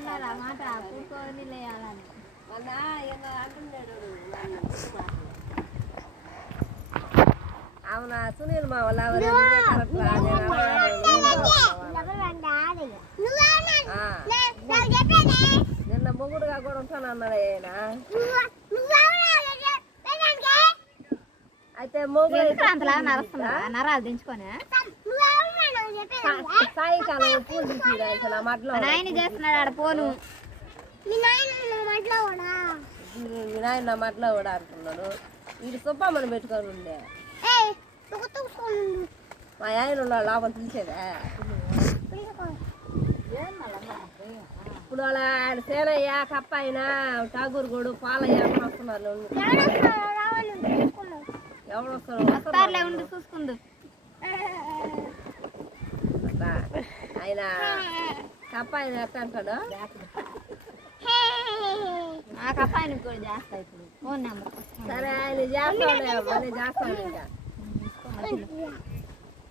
అన్నారు ఆ మాట కూర్చొని లేయాలని అంటున్నాడు. అవునా సునీల్ మా వాళ్ళ నిన్న మొగుడుగా కూడా ఉంటాను అన్నాడు ఆయన. అయితే మొగుడు నరాలు దించుకొని సాయంకాలం పూలు తీసి మట్లో ఆయన చేస్తున్నాడు ఆడ పోను. మీ నాయన నా మట్లో కూడా ఆడుతున్నాడు. వీడు సుబ్బమ్మని పెట్టుకొని ఉండే మా ఆయన ఉన్నాడు లోపల తీసేదా. ఇప్పుడు అలా సేనయ్య కప్ప అయినా ఠాగూర్ గోడు పాలయ్య వస్తున్నారు. ఎవరు వస్తారు ఉండి చూసుకుందు ఆయన కప్ప ఆయన ఎట్ట అంటాడు. ఆ కప్ప ఆయనకు కూడా చేస్తా ఇప్పుడు ఫోన్ నెంబర్. సరే ఆయన చేస్తాడు చేస్తాడు. ఇంకా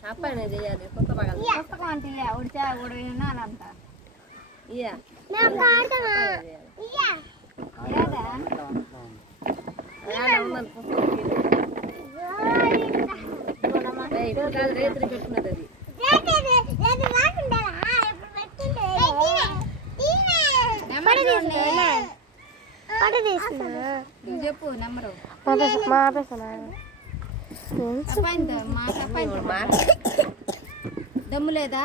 కప్ప ఆయన చెయ్యాలి. కొత్త పుస్తకం అంటే ఉడిచా ఉడినానంట. ఇయ్యా రైతులు పెట్టుకున్నది అది. చెప్పు నెంబరు దమ్ము లేదా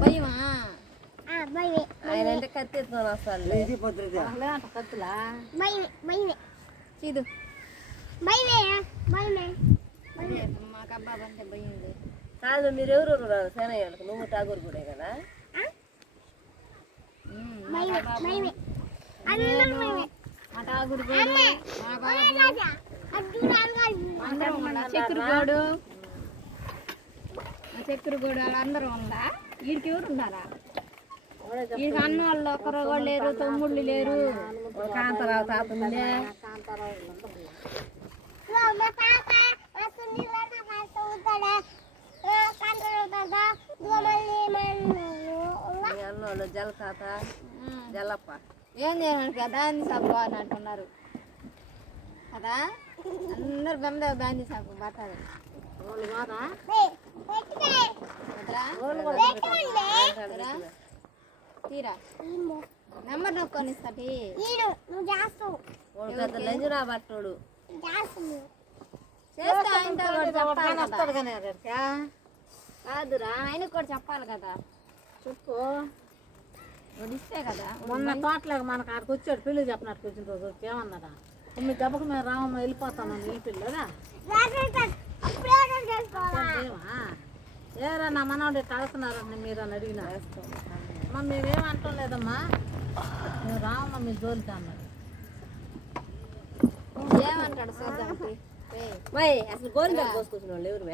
భయమా ఆయన అంటే కత్తి ఎత్తుకొని వస్తాడు. కత్తులా చీదు మాకు అబ్బాబు అంటే భయం లేదు. కాదు మీరు ఎవరు రాదు సేనయ్యకు నువ్వు ఠాగూర్ కూడా కదా. చక్కెరగోడు వాళ్ళందరూ ఉందా. వీడికి ఎవరు ఉన్నారా? వీడికి అన్న వాళ్ళు ఒక్కరు కూడా లేరు, తమ్ముళ్ళు లేరు. కాంతారావు తాత ఉండే. అన్నోళ్ళు జల తాత జలప్ప ఏం చేయను కదా అని సబ్బు అని అంటున్నారు కదా. అందరు బెమ్మదేవి బాంది సబ్బు బతారు తీరా నెంబర్ నొక్కొని ఇస్తాటి లంజురా పట్టుడు కాదురా ఆయనకు కూడా చెప్పాలి కదా. చెప్పు ఇస్తే కదా. మొన్న తోటలేక మనకు ఆడికి వచ్చాడు పిల్లలు చెప్పినట్టు వచ్చిన రోజు వచ్చి ఏమన్నారా మీ దెబ్బకు మేము రామమ్మ వెళ్ళిపోతాను ఈ పిల్లరా ఏరా నా మనవాడు ఇట్లా అడుగుతున్నారని మీరు అని అడిగినా అమ్మ మేమేమంటాం లేదమ్మా మేము రామమ్మ మీ జోలికి అన్నాడు. ఏమంటాడు చూద్దాం అసలు గోరిందా పోసుకొచ్చిన వాళ్ళు ఎవరు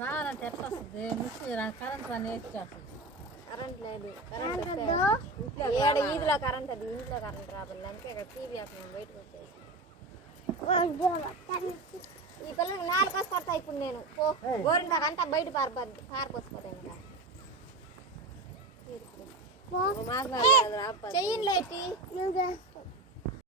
కావాలంటే ఎట్లా వస్తుంది మిక్సీ కరెంట్ పని వేసేస్తుంది. కరెంట్ లేదు. కరెంట్ ఈదులో కరెంట్ అది ఇంట్లో కరెంట్ రాబోదు. అందుకే టీవీ వేస్తున్నాం బయటకు వచ్చేసి. ఈ పిల్లలకి 4 కాసు పడతాయి ఇప్పుడు. నేను గోరిందాకంతా బయట పారిపోసిపోతాయి కదా. చెయ్యండి